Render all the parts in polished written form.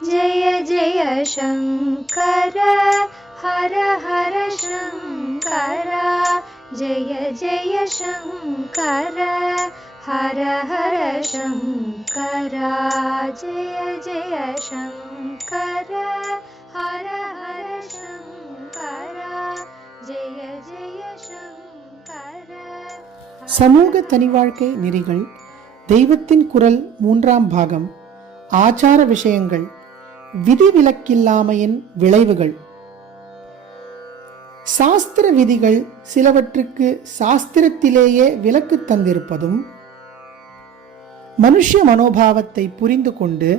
जय जय शङ्कर हर हर शङ्कर जय जय शङ्कर हर हर शङ्कर जय जय शङ्कर हर हर शङ्कर जय जय शङ्कर. சமூக தனிவாழ்க்கை நெறிகள், தெய்வத்தின் குரல் 3ஆம் பாகம், ஆச்சார விஷயங்கள், விதிவிலக்கில்லாமையின் விளைவுகள். சாஸ்திர விதிகள் சிலவற்றுக்கு சாஸ்திரத்திலேயே விலக்கு தந்திருப்பதும், மனுஷ மனோபாவத்தை புரிந்து கொண்டு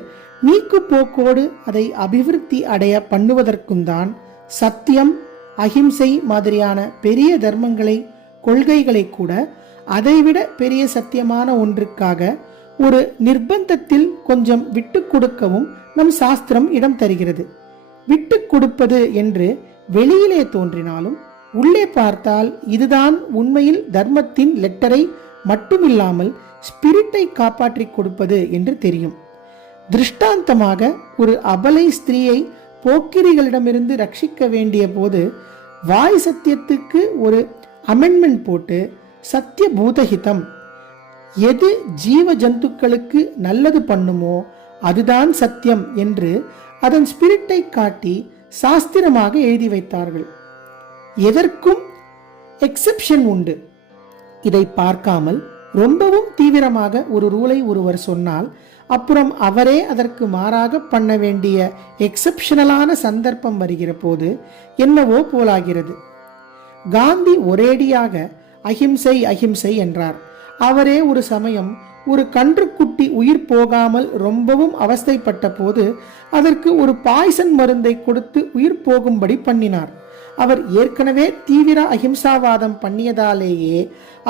நீக்கு போக்கோடு அதை அபிவிருத்தி அடைய பண்ணுவதற்கும் தான் சத்தியம், அஹிம்சை மாதிரியான பெரிய தர்மங்களை, கொள்கைகளை கூட அதைவிட பெரிய சத்தியமான ஒன்றுக்காக ஒரு நிர்பந்தத்தில் கொஞ்சம் விட்டு கொடுக்கவும் நம் சாஸ்திரம் இடம் தருகிறது. விட்டு கொடுப்பது என்று வெளியிலே தோன்றினாலும் உள்ளே பார்த்தால் இதுதான் உண்மையில் தர்மத்தின் லெட்டரை மட்டுமில்லாமல் ஸ்பிரிட்டை காப்பாற்றி கொடுப்பது என்று தெரியும். திருஷ்டாந்தமாக ஒரு அபலை ஸ்திரீயை போக்கிரிகளிடமிருந்து ரட்சிக்க வேண்டிய போது வாய் சத்தியத்துக்கு ஒரு அமெண்ட்மெண்ட் போட்டு சத்திய பூதஹிதம், எது ஜீவ ஜந்துக்களுக்கு நல்லது பண்ணுமோ அதுதான் சத்தியம் என்று அதன் ஸ்பிரிட்டை காட்டி சாஸ்திரமாக எழுதி வைத்தார்கள். எதற்கும் எக்ஸெப்ஷன் உண்டு. இதை பார்க்காமல் ரொம்பவும் தீவிரமாக ஒரு ரூலை ஒருவர் சொன்னால் அப்புறம் அவரே அதற்கு மாறாக பண்ண வேண்டிய எக்ஸெப்ஷனலான சந்தர்ப்பம் வருகிற போது என்னவோ போலாகிறது. காந்தி ஒரேடியாக அஹிம்சை அஹிம்சை என்றார். அவரே ஒரு சமயம் ஒரு கன்றுக்குட்டி உயிர் போகாமல் ரொம்பவும் அவஸ்தைப்பட்ட போது அதற்கு ஒரு பாய்சன் மருந்தை கொடுத்து உயிர் போகும்படி பண்ணினார். அவர் ஏற்கனவே தீவிர அஹிம்சாவாதம் பண்ணியதாலேயே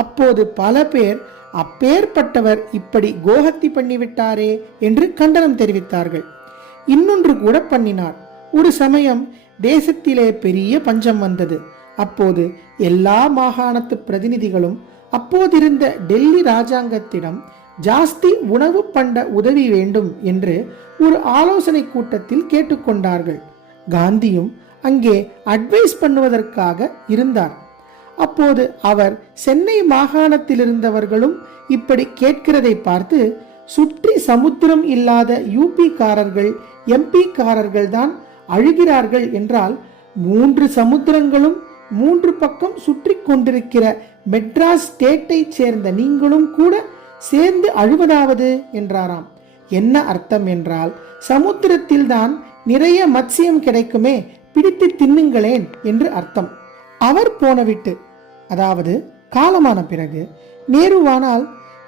அப்போது பல பேர் அப்பேற்பட்டவர் இப்படி கோஹத்தி பண்ணிவிட்டாரே என்று கண்டனம் தெரிவித்தார்கள். இன்னொன்று கூட பண்ணினார். ஒரு சமயம் தேசத்திலே பெரிய பஞ்சம் வந்தது. அப்போது எல்லா மாகாணத்து பிரதிநிதிகளும் அப்போதிருந்த டெல்லி ராஜாங்கத்திடம் ஜாஸ்தி உணவு பண்ட உதவி வேண்டும் என்று ஒரு ஆலோசனை கூட்டத்தில் கேட்டுக்கொண்டார்கள். காந்தியும் அங்கே அட்வைஸ் பண்ணுவதற்காக இருந்தார். அப்போது அவர் சென்னை மாகாணத்தில் இருந்தவர்களும் இப்படி கேட்கிறதை பார்த்து, சுற்றி சமுத்திரம் இல்லாத யூபி காரர்கள், எம்பி காரர்கள் தான் அழுகிறார்கள் என்றால் 3 சமுத்திரங்களும் 3 பக்கம் சுற்றி கொண்டிருக்கிற மெட்ராஸ் ஸ்டேட்டை சேர்ந்த நீங்களும் கூட சேர்ந்து அழுவதாவது என்றாராம். என்ன அர்த்தம் என்றால், சமுத்திரத்தில் தான் நிறைய மத்சியம் கிடைக்குமே, பிடித்து தின்னுங்களேன் என்று அர்த்தம். அவர் போன விட்டு, அதாவது காலமான பிறகு, நேருவானால்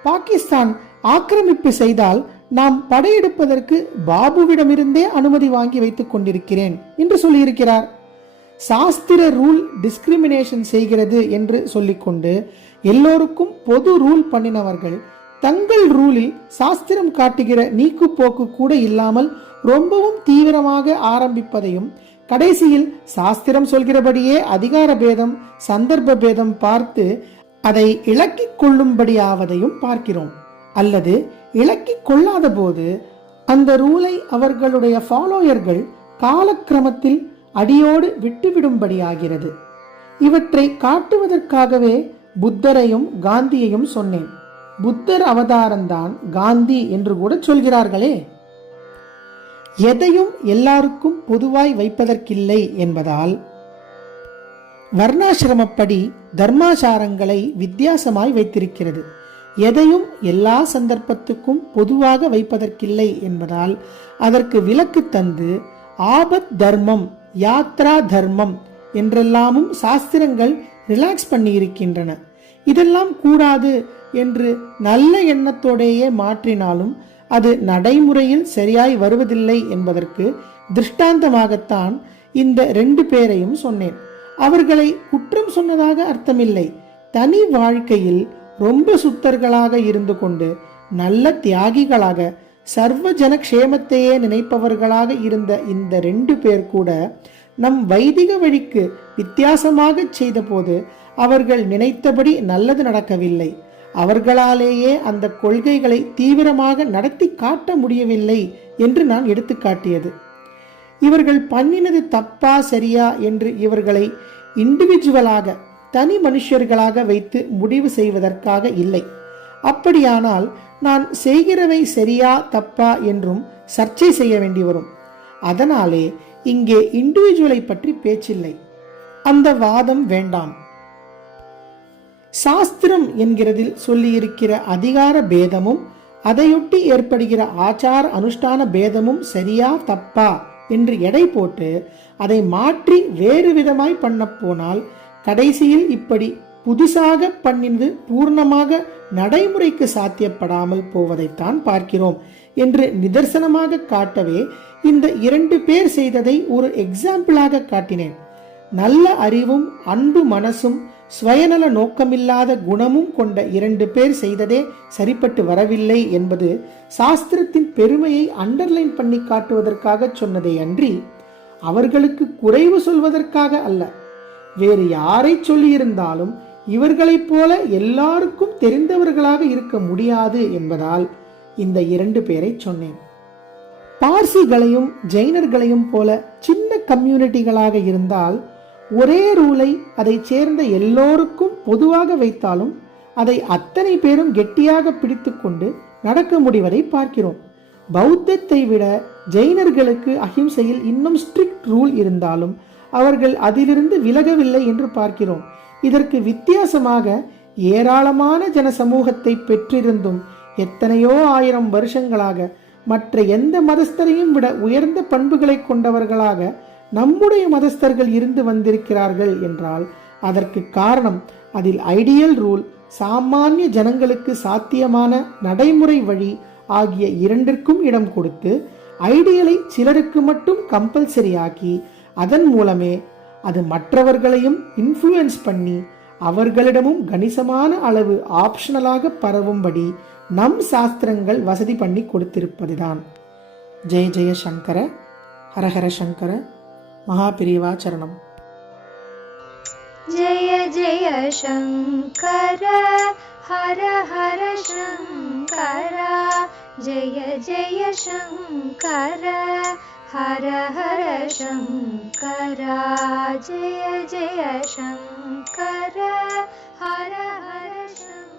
பாகிஸ்தான் ஆக்கிரமிப்பு செய்தால் நாம் படையெடுப்பதற்கு பாபுவிடமிருந்தே அனுமதி வாங்கி வைத்துக் கொண்டிருக்கிறேன் என்று சொல்லியிருக்கிறார். சாஸ்திர ரூல் டிஸ்கிரிமினேஷன் செய்கிறது என்று சொல்லிக்கொண்டு எல்லோருக்கும் பொது ரூல் பண்ணினவர்கள் தங்கள் ரூலில் சாஸ்திரம் காட்டுகிற நீக்கு போக்கு கூட இல்லாமல் ரொம்பவும் தீவிரமாக ஆரம்பிப்பதையும், கடைசியில் சாஸ்திரம் சொல்கிறபடியே அதிகார பேதம், சந்தர்ப்ப பேதம் பார்த்து அதை இலக்கிக் கொள்ளும்படியாவதையும் பார்க்கிறோம். அல்லது இலக்கிக் கொள்ளாத போது அந்த ரூலை அவர்களுடைய ஃபாலோயர்கள் காலக்கிரமத்தில் அடியோடு விட்டுவிடும்படியாகிறது. இவற்றை காட்டுவதற்காகவே புத்தரையும் காந்தியையும் சொன்னேன். புத்தர் அவதாரம்தான் காந்தி என்று கூட சொல்கிறார்களே. எதையும் எல்லாருக்கும் பொதுவாய் வைப்பதற்கில்லை என்பதால் வர்ணாசிரமப்படி தர்மாசாரங்களை வித்தியாசமாய் வைத்திருக்கிறது. எதையும் எல்லா சந்தர்ப்பத்துக்கும் பொதுவாக வைப்பதற்கில்லை என்பதால் அதற்கு விலக்கு தந்து ஆபத் தர்மம், யாத்ரா தர்மம் என்றெல்லாமும் சாஸ்திரங்கள் ரிலாக்ஸ் பண்ணி இருக்கின்றன. இதெல்லாம் கூடாது என்று நல்ல எண்ணத்தோடையே மாற்றினாலும் அது நடைமுறையில் சரியாய் வருவதில்லை என்பதற்கு திருஷ்டாந்தமாகத்தான் இந்த 2 பேரையும் சொன்னேன். அவர்களை குற்றம் சொன்னதாக அர்த்தமில்லை. தனி வாழ்க்கையில் ரொம்ப சுத்தர்களாக இருந்து கொண்டு நல்ல தியாகிகளாக சர்வ ஜன க்ஷேமத்தையே நினைப்பவர்களாக இருந்த இந்த 2 பேர் கூட நம் வைதிக வழிக்கு வித்தியாசமாக செய்த போது அவர்கள் நினைத்தபடி நல்லது நடக்கவில்லை. அவர்களாலேயே அந்த கொள்கைகளை தீவிரமாக நடத்தி காட்ட முடியவில்லை என்று நான் எடுத்துக்காட்டியது. இவர்கள் பண்ணினது தப்பா சரியா என்று இவர்களை இண்டிவிஜுவலாக தனி மனுஷர்களாக வைத்து முடிவு செய்வதற்காக இல்லை. அப்படியானால் நான் செய்கிறவை சரியா தப்பா என்றும் சர்ச்சை செய்ய வேண்டி வரும். அதனாலே இங்கே இண்டிவிஜுவலை பற்றி பேச்சில்லை. அந்த வாதம் வேண்டாம். சாஸ்திரம் என்கிறதில் சொல்லியிருக்கிற அதிகார பேதமும் அதையொட்டி ஏற்படுகிற ஆச்சார அனுஷ்டான பேதமும் சரியா தப்பா என்று எடை போட்டு அதை மாற்றி வேறு விதமாய் பண்ண போனால் கடைசியில் இப்படி புதுசாக பண்ணினது பூர்ணமாக நடைமுறைக்கு சாத்தியப்படாமல் போவதைத்தான் பார்க்கிறோம் என்று நிதர்சனமாக காட்டவே இந்த 2 பேர் செய்ததை ஒரு எக்ஸாம்பிளாக காட்டினேன். நல்ல அறிவும் அன்பு மனசும் சுயநல நோக்கமில்லாத குணமும் கொண்ட 2 பேர் செய்ததே சரிப்பட்டு வரவில்லை என்பது சாஸ்திரத்தின் பெருமையை அண்டர்லைன் பண்ணி காட்டுவதற்காக சொன்னதே அன்றி அவர்களுக்கு குறைவு சொல்வதற்காக அல்ல. வேறு யாரை சொல்லியிருந்தாலும் இவர்களைப் போல எல்லாருக்கும் தெரிந்தவர்களாக இருக்க முடியாது என்பதால் இந்த 2 பேரை சொன்னேன். பார்சிகளையும் ஜெயினர்களையும் போல சின்ன கம்யூனிட்டிகளாக இருந்தால் ஒரே ரூலை அதை சேர்ந்த எல்லோருக்கும் பொதுவாக வைத்தாலும் அதை அத்தனை பேரும் கெட்டியாக பிடித்து கொண்டு நடக்க முடிவதை பார்க்கிறோம். பௌத்தத்தை விட ஜெயினர்களுக்கு அஹிம்சையில் இன்னும் ஸ்ட்ரிக்ட் ரூல் இருந்தாலும் அவர்கள் அதிலிருந்து விலகவில்லை என்று பார்க்கிறோம். இதற்கு வித்தியாசமாக ஏராளமான ஜன சமூகத்தை பெற்றிருந்தும் எத்தனையோ ஆயிரம் வருஷங்களாக மற்ற எந்த மதஸ்தரையும் விட உயர்ந்த பண்புகளை கொண்டவர்களாக நம்முடைய மதஸ்தர்கள் இருந்து வந்திருக்கிறார்கள் என்றால் அதற்கு காரணம் அதில் ஐடியல் ரூல், சாமானிய ஜனங்களுக்கு சாத்தியமான நடைமுறை வழி ஆகிய இரண்டிற்கும் இடம் கொடுத்து ஐடியலை சிலருக்கு மட்டும் கம்பல்சரி ஆக்கி அதன் மூலமே அது மற்றவர்களையும் இன்ஃப்ளூயன்ஸ் பண்ணி அவர்களிடமும் கணிசமான அளவு ஆப்ஷனலாக பரவும்படி நம் சாஸ்திரங்கள் வசதி பண்ணி கொடுத்திருப்பதுதான். ஜெய ஜெய சங்கர, ஹரஹர சங்கர, மகாபிரிவா சரணம். ஜெய ஜெய சங்கர, ஹர ஹர சங்கர, ஜெய ஜெய சங்கர, ஹர ஹர சங்கர, ஜெய ஜெய சங்கர, ஹர ஹர சங்கர.